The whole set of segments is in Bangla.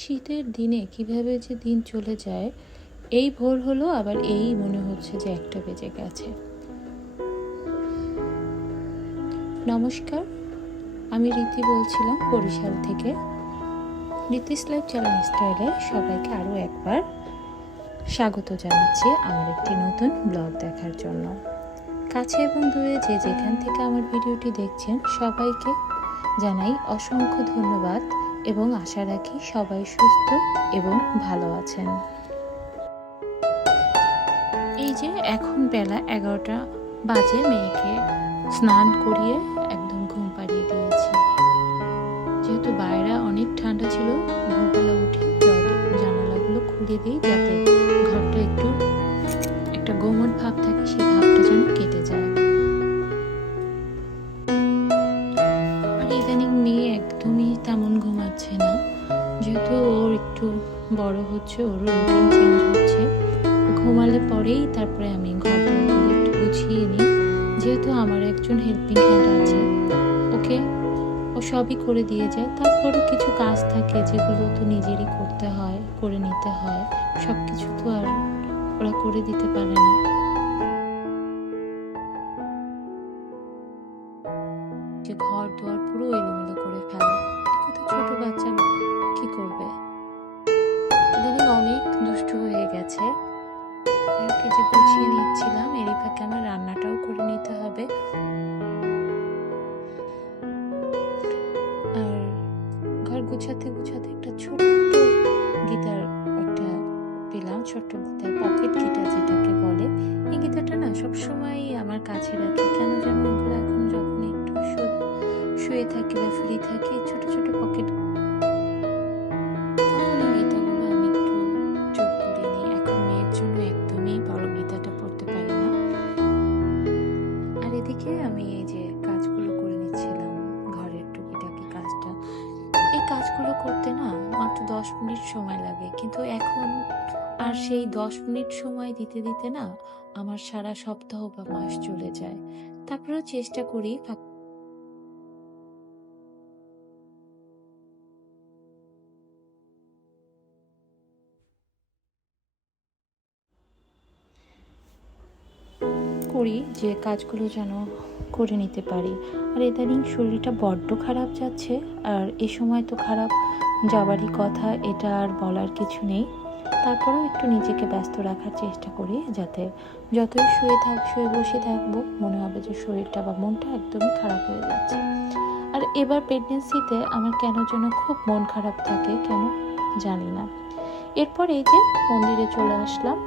শীতের দিনে কিভাবে যে দিন চলে যায়, এই ভোর হলো আবার এই মনে হচ্ছে যে 1টা বেজে গেছে। নমস্কার, আমি রীতি বলছিলাম বরিশাল থেকে। রীতিস লাইফ চ্যালেঞ্জ স্টাইলে সবাইকে আরও একবার স্বাগত জানাচ্ছি আমার একটি নতুন ব্লগ দেখার জন্য। কাছে এবং দূরে যে যেখান থেকে আমার ভিডিওটি দেখছেন সবাইকে জানাই অসংখ্য ধন্যবাদ এবং আশা রাখি সবাই সুস্থ এবং ভালো আছেন। এই যে এখন বেলা 11টা বাজে, মেয়েকে স্নান করিয়ে একদম ঘুম পাড়িয়ে দিয়েছি। যেহেতু বাইরে অনেক ঠান্ডা ছিল, ভোরবেলা উঠে জানালাগুলো খুলে দিই যাতে ঘরটা একটু একটা গোমট ভাব থাকে, সেই ভাবটা যেন কেটে যায়। আর ইদানিং মেয়ে একদমই তেমন ঘুমাচ্ছে না, যেহেতু ওর একটু বড় হচ্ছে, ওর রুটিন চেঞ্জ হচ্ছে। ঘুমালে পরেই তারপরে আমি ঘরগুলো একটু গুছিয়ে নিই, যেহেতু আমার একজন হেল্পিং হ্যান্ড আছে, ওকে ও সবই করে দিয়ে যায়। তারপরও কিছু কাজ থাকে যেগুলো তো নিজেরই করতে হয়, করে নিতে হয়। সব কিছু তো আর ওরা করে দিতে পারে না। যে ঘর দুয়ার পুরো এলোমেলো করে ফেলে, একটু ছোট বাচ্চা কি করবে। ইদানিং অনেক দুষ্টু হয়ে গেছে। ওকে যে গুছিয়ে নিচ্ছিলাম, এরই ফাঁকে আমার রান্নাটাও করে নিতে হবে। আর ঘর গুছাতে গুছাতে একটা ছোট্ট গিটার একটা পেলাম, ছোট্ট গিটার, পকেট গিটার যেটাকে বলে। এই গিটারটা না সবসময় আমার কাছে রাখি, কেন যেন এগুলো এখন যখন একটু শুয়ে থাকি বা ফ্রি থাকি, ছোট ছোট পকেট, তখন এই গিটারগুলো আমি একটু যোগ করে নিই। এখন মেয়ের জন্য একদমই বড় গিটারটা পড়তে পারি না। আর এদিকে আমি এই যে কাজগুলো করে নিচ্ছিলাম, ঘরের টুকিটাকি কাজটা। এই কাজগুলো করতে না মাত্র 10 মিনিট সময় লাগে, কিন্তু এখন আর সেই 10 মিনিট সময় দিতে দিতে না আমার সারা সপ্তাহ বা মাস চলে যায়। তারপরেও চেষ্টা করি যে কাজগুলো যেন করে নিতে পারি। আর ইদানিং শরীরটা বড্ড খারাপ যাচ্ছে, আর এ সময় তো খারাপ যাবারই কথা, এটা আর বলার কিছু নেই। তারপরেও একটু নিজেকে ব্যস্ত রাখার চেষ্টা করি, যাতে যতই শুয়ে বসে থাকবো মনে হবে যে শরীরটা বা মনটা একদমই খারাপ হয়ে যাচ্ছে। আর এবার প্রেগনেন্সিতে আমার কেন যেন খুব মন খারাপ থাকে, কেন জানি না। এরপর এই যে মন্দিরে চলে আসলাম,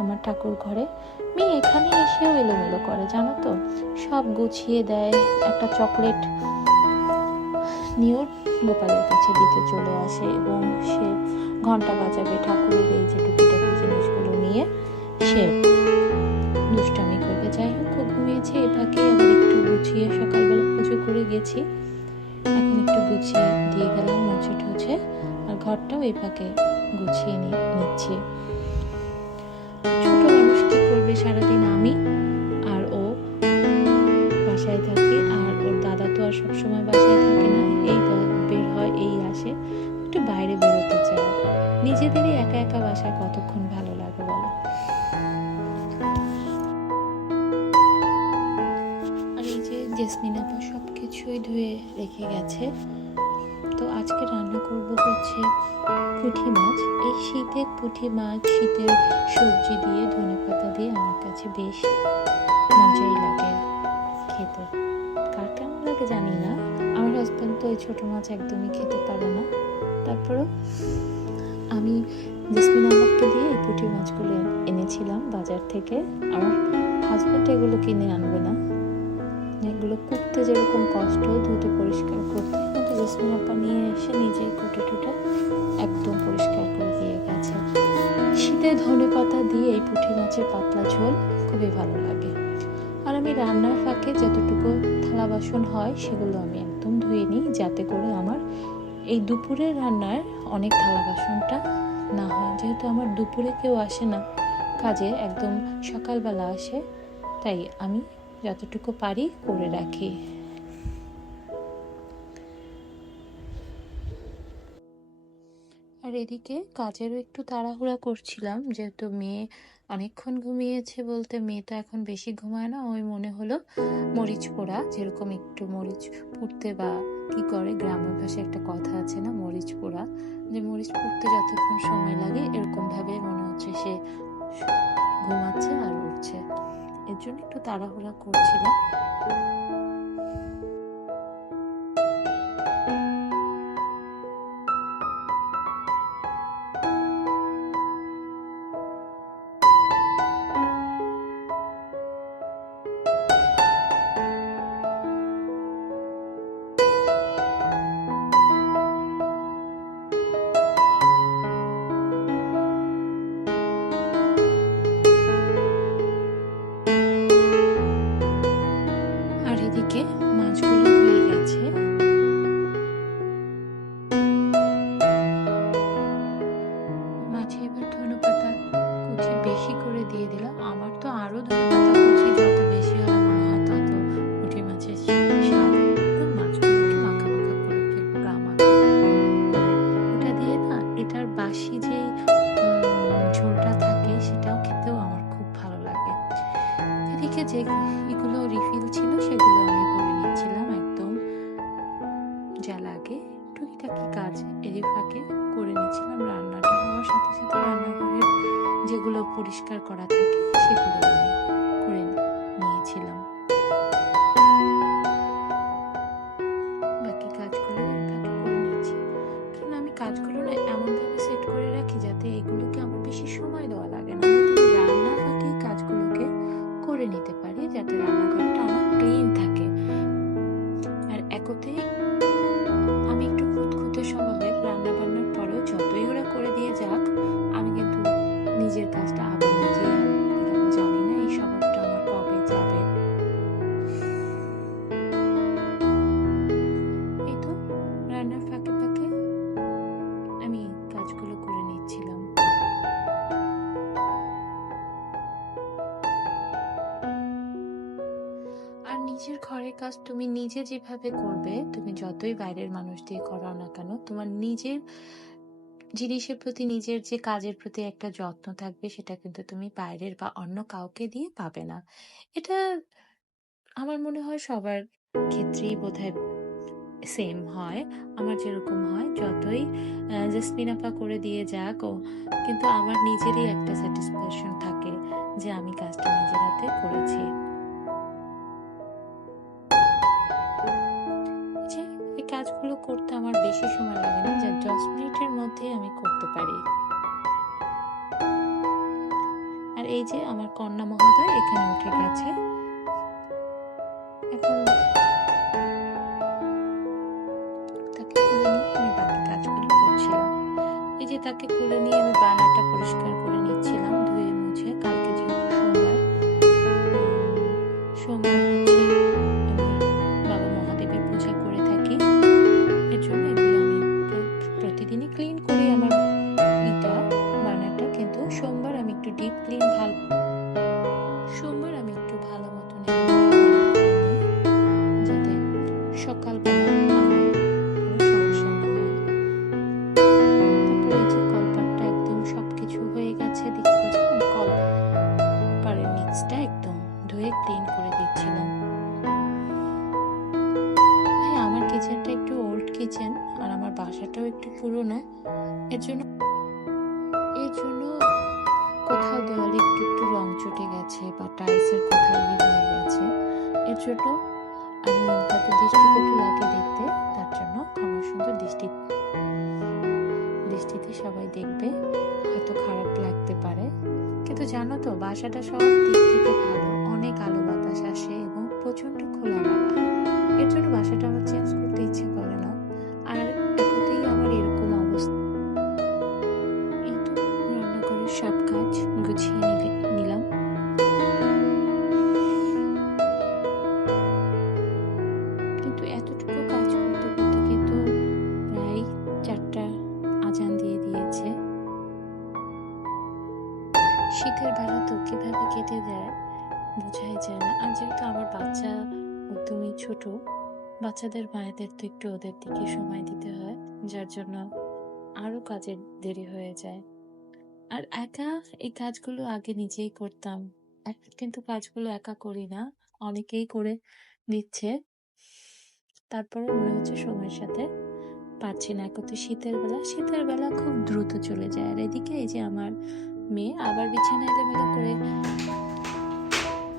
আমার ঠাকুর ঘরে। মেয়ে এখানে এসেও এলোমেলো করে, জানো তো, সব গুছিয়ে দেয়। একটা চকলেট নিয়েও গোপালের কাছে দিতে চলে আসে এবং সে ঘন্টা বাজাবে, ঠাকুরের এই যে টুকিটাকি জিনিসগুলো নিয়ে সে দুষ্টামি করবে। যাই হোক, ও ঘুমিয়েছে, এ ফাঁকে আবার একটু গুছিয়ে সকালবেলা পুজো করে গেছি, এখন একটু গুছিয়ে দিয়ে গেলাম মুছে টুছে, আর ঘরটাও এই ফাঁকে গুছিয়ে নিচ্ছি। ছোট মানুষ কি করবে, সারাদিন আমি আর ও বাসায় থাকি, আর ওর দাদা তো আর সবসময় বাসায় থাকে না, এই বের হয় এই আসে, একটু বাইরে বেরোতে চায়। নিজেদেরই একা একা বাসায় কতক্ষণ ভালো লাগে বলো। আর এই যে জেসমিন আপা সব কিছুই ধুয়ে রেখে গেছে। তো আজকে রান্না করব হচ্ছে পুঁটি মাছ। এই শীতের পুঁটি মাছ, শীতের সবজি দিয়ে, ধনেপাতা দিয়ে আমার কাছে বেশ মজাই লাগে খেতে। কার কেমন লাগে জানি না, আমার হাজব্যান্ড তো এই ছোটো মাছ একদমই খেতে পারে না। তারপরও আমি জেসমিন আপাকে দিয়ে এই পুঁটি মাছগুলো এনেছিলাম বাজার থেকে। আমার হাজব্যান্ড এগুলো কিনে আনবে না, এগুলো কুটতে যেরকম কষ্ট, ধুতে পরিষ্কার করতে, কিন্তু জেসমিন আপা নিয়ে এসে নিজেই কুটে টুটে একদম পরিষ্কার করে দিয়ে গেছে। শীতে ধনেপাতা দিয়ে এই পুঁটি মাছের পাতলা ঝোল খুবই ভালো লাগে। আর আমি রান্নার ফাঁকে যতটুকু থালা বাসন হয় সেগুলো আমি একদম ধুয়ে নিই, যাতে করে আমার এই দুপুরের রান্নার অনেক থালা বাসনটা না হয়। যেহেতু আমার দুপুরে কেউ আসে না কাজে, একদম সকালবেলা আসে, তাই আমি যতটুকু পারি করে রাখি। আর এদিকে কাজেরও একটু তাড়াহুড়া করছিলাম, যেহেতু মেয়ে অনেকক্ষণ ঘুমিয়েছে। বলতে মেয়ে তো এখন বেশি ঘুমায় না, ওই মনে হলো মরিচ পোড়া, যেরকম একটু মরিচ পুড়তে বা কি করে, গ্রামের ভাষায় একটা কথা আছে না, মরিচ পোড়া, যে মরিচ পুড়তে যতক্ষণ সময় লাগে এরকম ভাবে মনে হচ্ছে সে ঘুমাচ্ছে আর উঠছে। এর জন্য একটু তাড়াহুড়া করছিলাম। আর এদিকে মাছগুলো হয়ে গেছে। মাছে এবার ধনেপাতা কুচি বেশি করে দিয়ে দিলাম। আমার তো আরো ধনেপাতা কুচি যত বেশি হয় মনে হয় তত পুঁটি মাছের স্বাদ। এবং মাছগুলোকে মাখা মাখা করে ফেলবো, গা মাখা করে। ওটা দিয়ে না, এটার বাসি যে ঝোলটা থাকে সেটাও খেতেও আমার খুব ভালো লাগে। এদিকে যে এগুলো রিফিল ছিল সেগুলো আমি করে নিচ্ছিলাম, একদম যা লাগে টুকিটাকি কাজ এরই ফাঁকে করে নিচ্ছিলাম। রান্নাটা হওয়ার সাথে সাথে রান্নাঘরের যেগুলো পরিষ্কার করা থাকে সেগুলো আমি করে নিয়েছিলাম। বাকি কাজগুলো এর ফাঁকে করে নিচ্ছি, কারণ আমি কাজগুলো না এমনভাবে সেট করে রাখি যাতে এগুলোকে আমার বেশি সময় দেওয়া লাগে না, যাতে রান্না ফাঁকে কাজগুলোকে করে নিতে পারি, যাতে রান্নাঘরটা আমার ক্লিন থাকে। আর একতেই আমি একটু খুঁতখুঁতে স্বভাবের, রান্না বান্নার পরেও যতই ওরা করে দিয়ে যাক আমি কিন্তু নিজের কাজটা আবার নিজেই মিলাবো। জানি না এই স্বভাবটা আমার কবে যাবে। এই তো রান্নার ফাঁকে ফাঁকে আমি কাজগুলো করে নিচ্ছিলাম। আর নিজের ঘরের কাজ তুমি নিজে যেভাবে করবে, তুমি যতই বাইরের মানুষ দিয়ে করাও না কেন, তোমার নিজের জিনিসের প্রতি, নিজের যে কাজের প্রতি একটা যত্ন থাকবে, সেটা কিন্তু তুমি বাইরের বা অন্য কাউকে দিয়ে পাবে না। এটা আমার মনে হয় সবার ক্ষেত্রেই বোধহয় সেম হয়। আমার যেরকম হয়, যতই জেসমিন আপা করে দিয়ে যাক, কিন্তু আমার নিজেরই একটা স্যাটিসফ্যাকশন থাকে যে আমি কাজটা নিজের হাতে করেছি। যে এই কাজগুলো করতে আমার বেশি সময় লাগে না, যা 10 মিনিটের মধ্যে আমি করতে পারি। আর এই যে আমার কন্যা মহোদয় এখানে উঠে গেছে, এখন তাকে কোলে নিয়ে আমি বাকি কাজগুলো করছিলাম। এই যে তাকে কোলে নিয়ে আমি বারান্দাটা পরিষ্কার করে নিচ্ছিলাম, ধুয়ে মুছে। কালকে যেহেতু সোমবার হচ্ছে আমি বাবা মহাদেবের পূজা করে থাকি, এর জন্য এগুলো আমি প্রতিদিনই ক্লিন করি আমার বারান্দাটা, কিন্তু সোমবার আমি একটু ডিপ ক্লিন সোমবার আমি একটু ভালো মতন যাতে সকালবেলা আমার কোনো সমস্যা না হয়। তারপরে এই যে কলপাটটা একদম সবকিছু হয়ে গেছে, দেখতে পাচ্ছি কলপাড়ের নিচটা একদম ধুয়ে ক্লিন করে দিচ্ছিলাম। হ্যাঁ, আমার কিচেনটা একটু ওল্ড কিচেন, আর আমার বাসাটাও একটু পুরনো, এর জন্য কোথাও দেওয়ালে একটু একটু রং চটে গেছে বা টাইলসের কোথাও হয়ে গেছে। এর জন্য আমি হয়তো দৃষ্টিকটু লাগে দেখতে, তার জন্য আমার সুন্দর দৃষ্টিতে সবাই দেখবে, হয়তো খারাপ লাগতে পারে, কিন্তু জানো তো বাসাটা সব দিক থেকে ভালো, অনেক আলো বাতাস আসে এবং প্রচন্ড খোলামেলা। এর জন্য বাসাটা আমার চেঞ্জ করতে ইচ্ছে করে না। আর একতেই আমার এরকম অবস্থা। এই তো রান্নাঘরের সব কাজ গুছিয়ে নিলাম। কিন্তু এতটুকু কাজ করতে করতে কিন্তু প্রায় 4টা আজান দিয়ে দিয়েছে। শীতের বেলা তো কিভাবে কেটে যায় বোঝাই যায় না। আর যেহেতু আমার বাচ্চা একদমই ছোট, বাচ্চাদের মায়েদের তো একটু ওদের দিকে সময় দিতে হয়, যার জন্য আরো কাজের দেরি হয়ে যায়। আর একা এই কাজগুলো আগে নিজেই করতাম। এখন কিন্তু কাজগুলো একা করি না। অনেকেই করে দিচ্ছে। তারপরেও মনে হচ্ছে সময়ের সাথে পারছি না। এক তো শীতের বেলা খুব দ্রুত চলে যায়। আর এদিকে এই যে আমার মেয়ে আবার বিছানা এলোমেলো করে।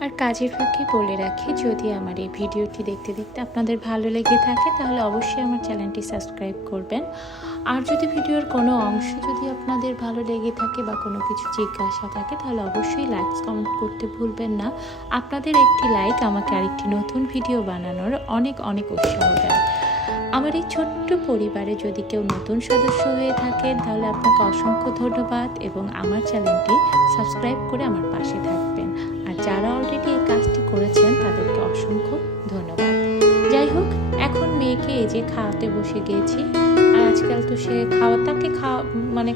আর কাজের ফাঁকে বলে রাখি, যদি আমার এই ভিডিওটি দেখতে দেখতে আপনাদের ভালো লেগে থাকে তাহলে অবশ্যই আমার চ্যানেলটি সাবস্ক্রাইব করবেন। আর যদি ভিডিওর কোনো অংশ যদি আপনাদের ভালো লেগে থাকে বা কোনো কিছু জিজ্ঞাসা থাকে তাহলে অবশ্যই লাইক কমেন্ট করতে ভুলবেন না। আপনাদের একটি লাইক আমাকে আরেকটি নতুন ভিডিও বানানোর অনেক অনেক উৎসাহ দেয়। আমার এই ছোট্ট পরিবারে যদি কেউ নতুন সদস্য হয়ে থাকেন তাহলে আপনাকে অসংখ্য ধন্যবাদ এবং আমার চ্যানেলটি সাবস্ক্রাইব করে আমার পাশে থাকবেন। আর যারা অলরেডি এই কাজটি করেছেন তাদেরকে অসংখ্য ধন্যবাদ। যাই হোক, এখন মেয়েকে এই যে খাওয়াতে বসে গিয়েছি। আর আজকাল তো সে তাকে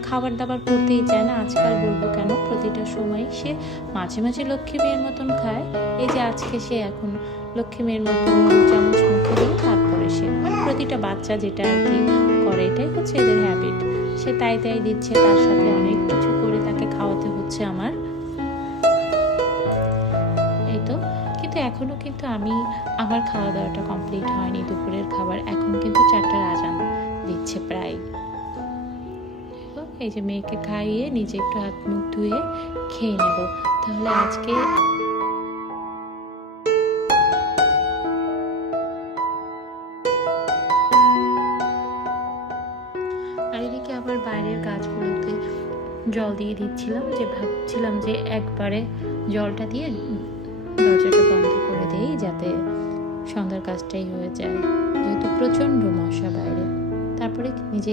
খাবার দাবার করতেই চায় না। আজকাল বলবো কেন, প্রতিটা সময় সে মাঝে মাঝে লক্ষ্মী মেয়ের মতন খায়। এই যে আজকে সে এখন লক্ষ্মী মেয়ের মতন চামচ মুখে দিয়ে তারপরে সে প্রতিটা বাচ্চা যেটা আর কি করে, এটাই হচ্ছে এদের হ্যাবিট। সে তাই দিচ্ছে, তার সাথে অনেক কিছু করে তাকে খাওয়াতে হচ্ছে আমার। এই তো, কিন্তু এখনো কিন্তু আমার খাওয়া দাওয়াটা কমপ্লিট হয়নি। দুপুরের খাবার এখন কিন্তু 4টার আজান দিচ্ছে প্রায়। এই যে মেয়েকে খাইয়ে নিজে একটু হাত মুখ ধুয়ে খেয়ে নেব। তাহলে আজকে আর এদিকে আবার বাইরের গাছগুলোতে জল দিয়ে দিচ্ছিলাম, যে ভাবছিলাম যে একবারে জলটা দিয়ে দরজাটা বন্ধ করে দেই যাতে সন্ধ্যার কাজটাই হয়ে যায়, যেহেতু প্রচণ্ড মশা বাইরে। তারপরে নিজে